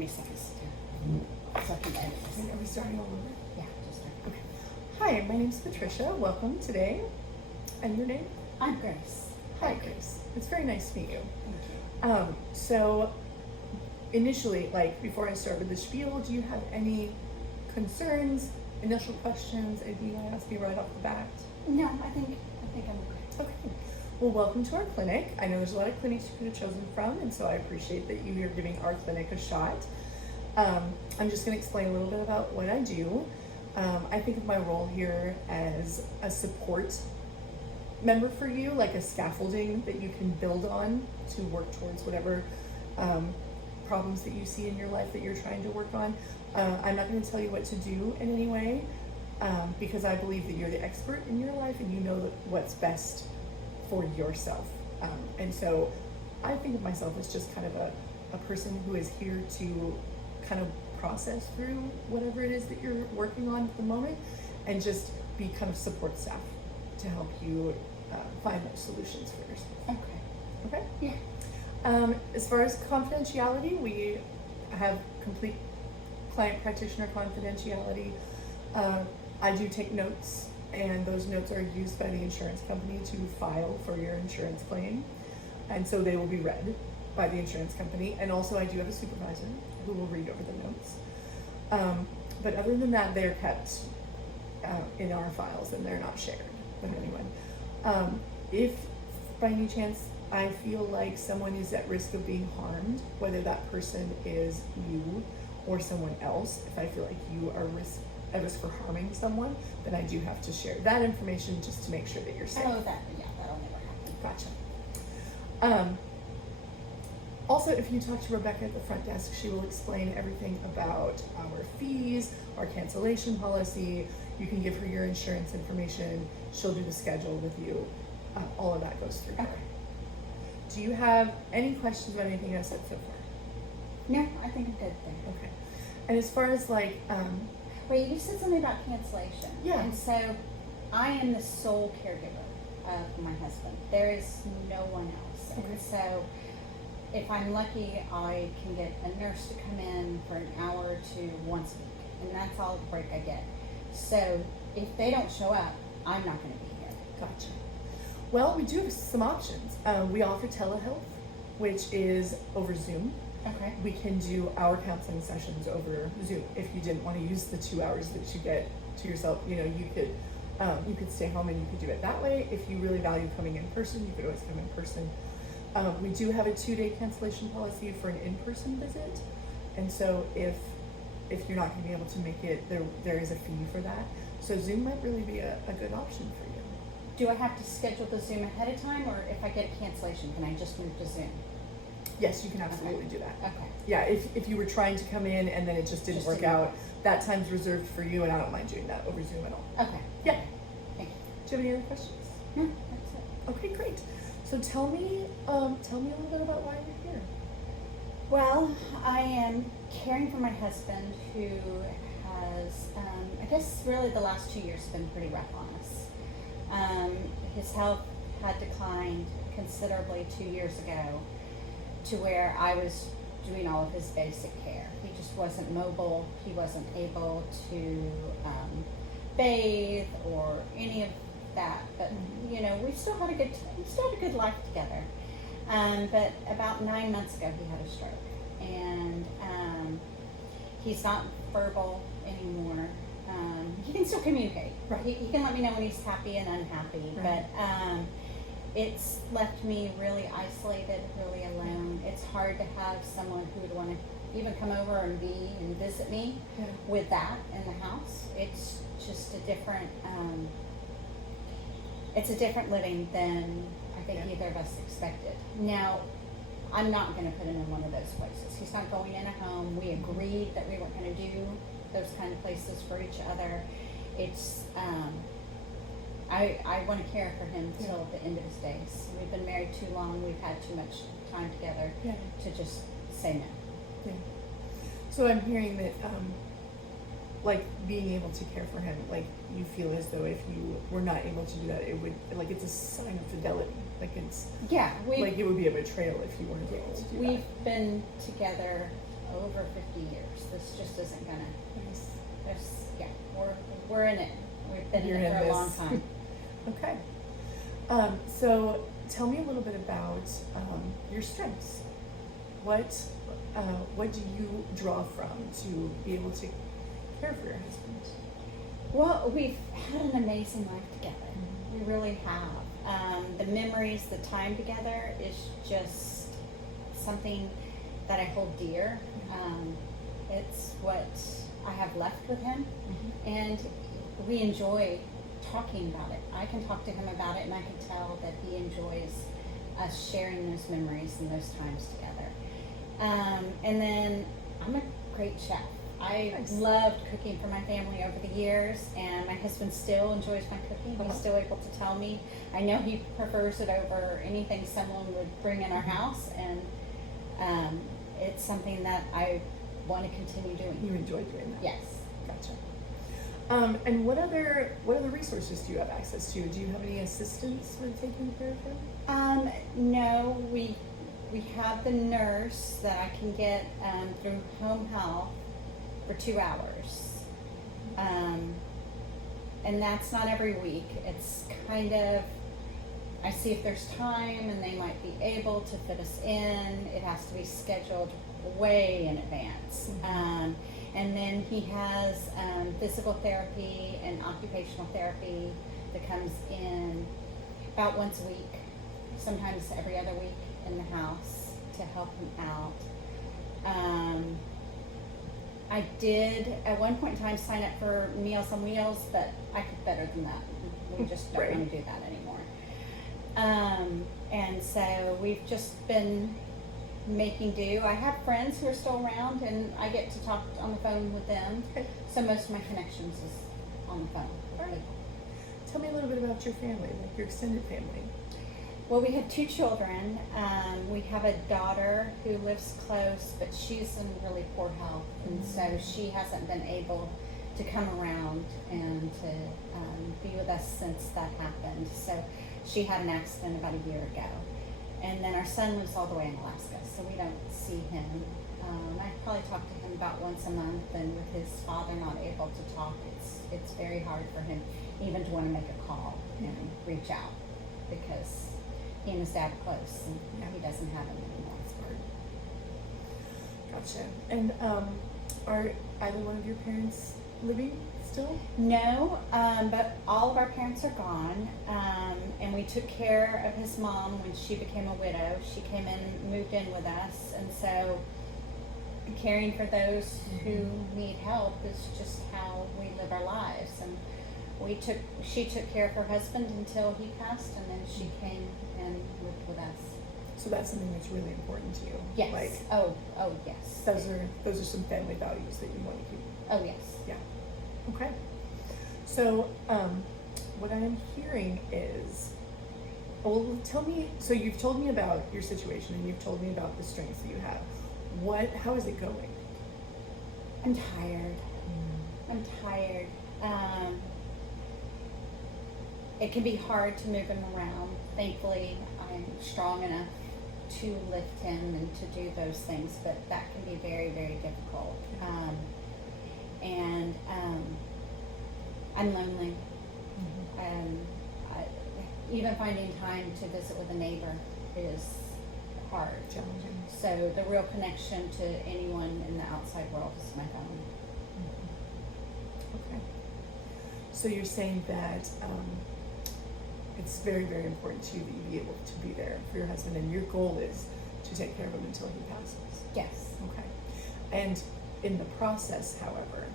me a second. So I can edit this. Are we starting all over? Yeah, just start. Okay. Hi, my name's Patricia. Welcome today. And your name? I'm Grace. Hi, Grace. It's very nice to meet you. Thank you. So initially, like before I start with the spiel, do you have any concerns, initial questions, anything you want to ask me right off the bat? No, I think I'm okay. Okay. Well, welcome to our clinic. I know there's a lot of clinics you could have chosen from, and so I appreciate that you are giving our clinic a shot. I'm just going to explain a little bit about what I do. I think of my role here as a support member for you, like a scaffolding that you can build on to work towards whatever problems that you see in your life that you're trying to work on. I'm not going to tell you what to do in any way, because I believe that you're the expert in your life and you know what's best for yourself. And so I think of myself as just kind of a person who is here to kind of process through whatever it is that you're working on at the moment and just be kind of support staff to help you find those solutions for yourself. Okay. Okay? Yeah. As far as confidentiality, we have complete client practitioner confidentiality. I do take notes, and those notes are used by the insurance company to file for your insurance claim. And so they will be read by the insurance company. And also I do have a supervisor who will read over the notes. But other than that, they're kept in our files and they're not shared with anyone. If by any chance I feel like someone is at risk of being harmed, whether that person is you or someone else, if I feel like you are at risk for harming someone, then I do have to share that information just to make sure that you're safe. Oh, that'll never happen. Gotcha. Also, if you talk to Rebecca at the front desk, she will explain everything about our fees, our cancellation policy. You can give her your insurance information. She'll do the schedule with you. All of that goes through her. Okay. Do you have any questions about anything I've said so far? No, I think I'm good there. Okay. And as far as like, Wait, you said something about cancellation. Yeah. And so I am the sole caregiver of my husband. There is no one else. Okay. And so if I'm lucky, I can get a nurse to come in for an hour or two once a week. And that's all the break I get. So if they don't show up, I'm not going to be here. gotcha. Well, we do have some options. We offer telehealth, which is over Zoom. Okay. We can do our counseling sessions over Zoom. If you didn't want to use the 2 hours that you get to yourself, you could stay home and you could do it that way. If you really value coming in person, you could always come in person. We do have a 2-day cancellation policy for an in-person visit, and so if you're not going to be able to make it, there is a fee for that. So Zoom might really be a good option for you. Do I have to schedule the Zoom ahead of time, or if I get a cancellation, can I just move to Zoom? Yes, you can absolutely do that. Okay. Yeah, if you were trying to come in and then it just didn't work out, that time's reserved for you, and I don't mind doing that over Zoom at all. Okay. Yeah. Thank you. Do you have any other questions? No, that's it. Okay, great. So tell me a little bit about why you're here. Well, I am caring for my husband who has, I guess really the last 2 years have been pretty rough on us. His health had declined considerably 2 years ago to where I was doing all of his basic care. He just wasn't mobile. He wasn't able to bathe or any of that. But you know, we still had a good life together. But about 9 months ago, he had a stroke, and he's not verbal anymore. He can still communicate. Right. He can let me know when he's happy and unhappy, Right. but it's left me really isolated, really alone. It's hard to have someone who would want to even come over and visit me Yeah. with that in the house. It's just a different, it's a different living than I think Yeah. either of us expected. Now, I'm not going to put him in one of those places. He's not going in a home. We agreed that we weren't going to do those kind of places for each other. It's, I want to care for him till the end of his days. We've been married too long. We've had too much time together Yeah. to just say no. Yeah. So I'm hearing that, like being able to care for him, like you feel as though if you were not able to do that, it would, like it's a sign of fidelity. Like it's, Yeah, like it would be a betrayal if you weren't able to do that. we've been together over 50 years. This just isn't gonna. Nice. Yeah, we're in it. We've been You're in it for in a long this. time. Okay. So tell me a little bit about your strengths. What do you draw from to be able to care for your husband? Well, we've had an amazing life together. We really have. The memories, the time together is just something that I hold dear. It's what I have left with him, and we enjoy talking about it. I can talk to him about it, and I can tell that he enjoys us sharing those memories and those times together. And then I'm a great chef. I Nice. loved cooking for my family over the years, and my husband still enjoys my cooking. He's still able to tell me. I know he prefers it over anything someone would bring in our house, and it's something that I want to continue doing. You enjoy doing that? Yes. Gotcha. And what other resources do you have access to? Do you have any assistants with taking care of him? No, we have the nurse that I can get through home health for 2 hours. And that's not every week. It's kind of, I see if there's time and they might be able to fit us in. It has to be scheduled way in advance. And then he has physical therapy and occupational therapy that comes in about once a week, sometimes every other week in the house to help him out. I did at one point in time sign up for Meals on Wheels, but I could better than that. We just don't Right. want to do that anymore. And so we've just been making do. I have friends who are still around, and I get to talk on the phone with them. Okay. So most of my connections is on the phone with Alright. people. Tell me a little bit about your family, like your extended family. Well, we have 2 children. We have a daughter who lives close, but she's in really poor health, and so she hasn't been able to come around and to be with us since that happened. So she had an accident about a year ago. And then our son lives all the way in Alaska, so we don't see him. I probably talk to him about once a month, and with his father not able to talk, it's very hard for him even to want to make a call and reach out, because he and his dad are close, and he doesn't have him anymore. That's hard. Gotcha. And are either one of your parents living still? No, but all of our parents are gone, and we took care of his mom when she became a widow. She came in, moved in with us, and so caring for those who need help is just how we live our lives. And she took care of her husband until he passed, and then she came and lived with us. So that's something that's really important to you. Yes. Like oh yes. those are some family values that you want to keep. Oh yes. Yeah. Okay. So what I'm hearing is, well, tell me. So you've told me about your situation, and you've told me about the strengths that you have. How is it going? I'm tired. I'm tired. It can be hard to move him around. Thankfully, I'm strong enough to lift him and to do those things, but that can be very, very difficult. And I'm lonely. Even finding time to visit with a neighbor is hard. Challenging. So the real connection to anyone in the outside world is my phone. Okay. So you're saying that it's very, very important to you that you be able to be there for your husband, and your goal is to take care of him until he passes. Yes. Okay. And in the process, however,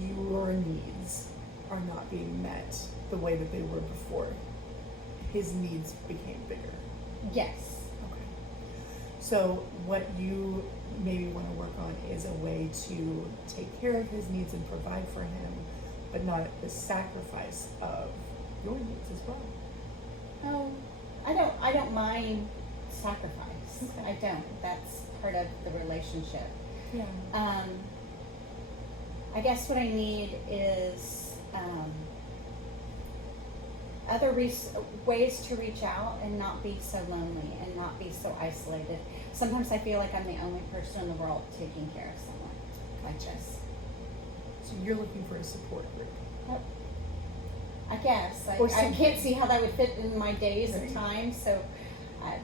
your needs are not being met the way that they were before his needs became bigger. Yes. Okay. So what you maybe want to work on is a way to take care of his needs and provide for him, but not at the sacrifice of your needs as well. Oh, I don't mind sacrifice. Okay. I don't. That's part of the relationship. Yeah. I guess what I need is other ways to reach out and not be so lonely and not be so isolated. sometimes I feel like I'm the only person in the world taking care of someone like this. So you're looking for a support group. Yep. I guess. Or I some- can't see how that would fit in my days Right. and time, so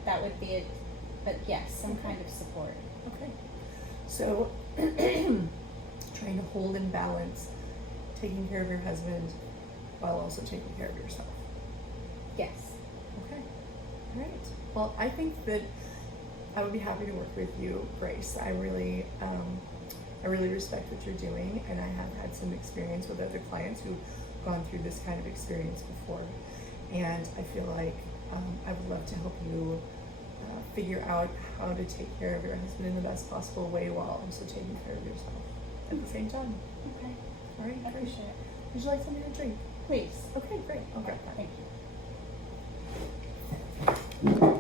that would be it. But yes, some kind of support. Okay. So trying to hold and balance taking care of your husband while also taking care of yourself. Yes. Okay. All right. Well, I think that I would be happy to work with you, Grace. I really respect what you're doing, and I have had some experience with other clients who've gone through this kind of experience before. And I feel like I would love to help you figure out how to take care of your husband in the best possible way while also taking care of yourself at the same time. Okay. All right, I great. appreciate it. Would you like something to drink? Please. Okay, great. I'll grab that. Thank you.